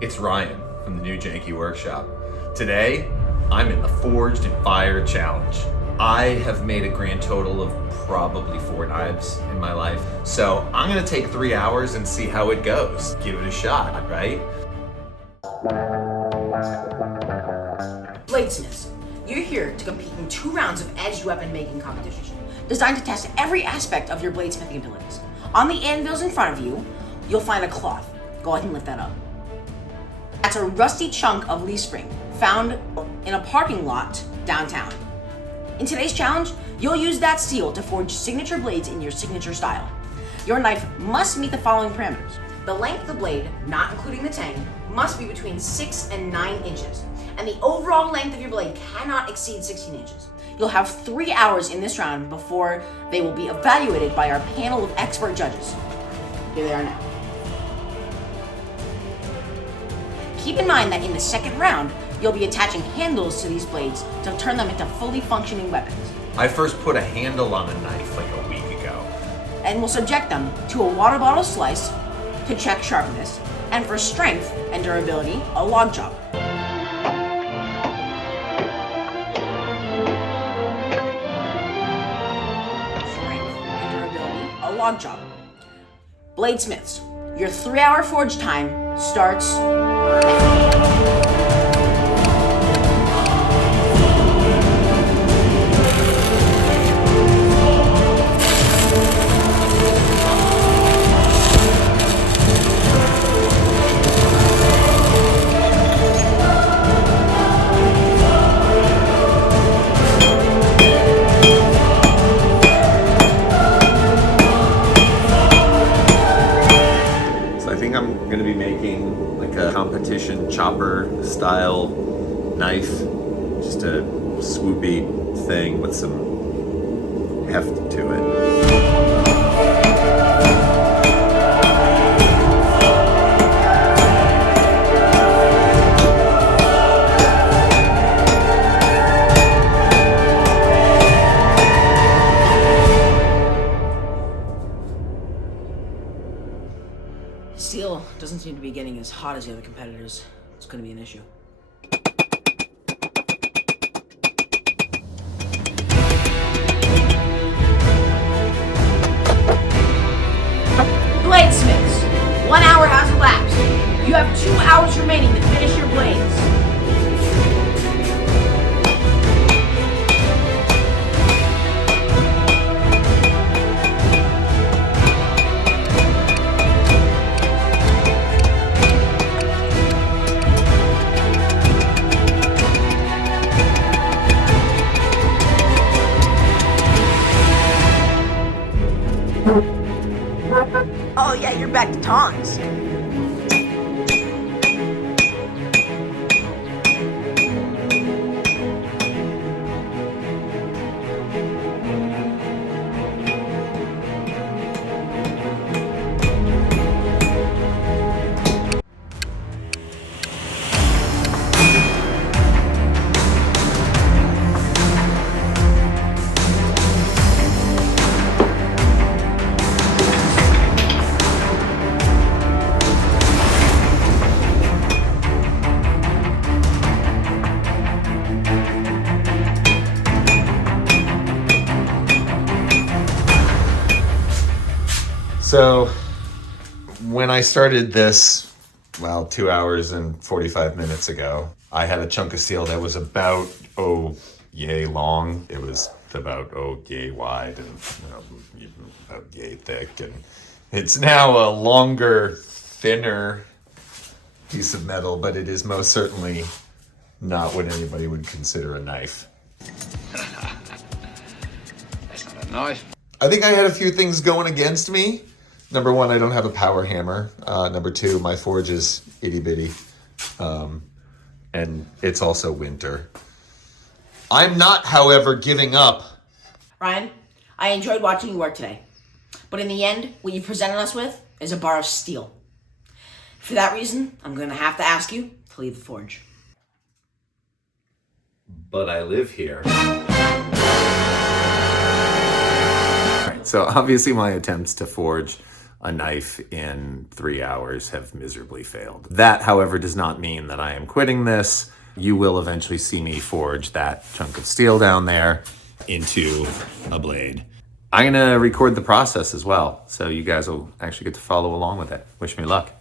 It's Ryan from the new Janky workshop. Today, I'm in the Forged and Fire Challenge. I have made a grand total of probably 4 knives in my life. So I'm gonna take 3 hours and see how it goes. Give it a shot, right? Bladesmiths, you're here to compete in 2 rounds of edged weapon making competitions, designed to test every aspect of your bladesmithing abilities. On the anvils in front of you, you'll find a cloth. Go ahead and lift that up. That's a rusty chunk of leaf spring found in a parking lot downtown. In today's challenge, you'll use that steel to forge signature blades in your signature style. Your knife must meet the following parameters. The length of the blade, not including the tang, must be between 6 and 9 inches, and the overall length of your blade cannot exceed 16 inches. You'll have 3 hours in this round before they will be evaluated by our panel of expert judges. Here they are now. Keep in mind that in the second round, you'll be attaching handles to these blades to turn them into fully functioning weapons. I first put a handle on a knife like a week ago. And we'll subject them to a water bottle slice to check sharpness, and for strength and durability, a log chop. Log chop. Bladesmiths, your 3-hour forge time starts now. I'm gonna be making like a competition chopper style knife, just a swoopy thing with some heft to it. Steel doesn't seem to be getting as hot as the other competitors. It's going to be an issue. Bladesmiths, 1 hour has elapsed. You have 2 hours remaining to finish your blades. Oh yeah, you're back to tongs. So when I started this, 2 hours and 45 minutes ago, I had a chunk of steel that was about, yay long. It was about, yay wide and about yay thick. And it's now a longer, thinner piece of metal, but it is most certainly not what anybody would consider a knife. That's not a knife. I think I had a few things going against me. Number 1, I don't have a power hammer. Number 2, my forge is itty bitty. And it's also winter. I'm not, however, giving up. Ryan, I enjoyed watching you work today. But in the end, what you presented us with is a bar of steel. For that reason, I'm going to have to ask you to leave the forge. But I live here. So obviously my attempts to forge a knife in 3 hours have miserably failed. That, however, does not mean that I am quitting this. You will eventually see me forge that chunk of steel down there into a blade. I'm gonna record the process as well, so you guys will actually get to follow along with it. Wish me luck.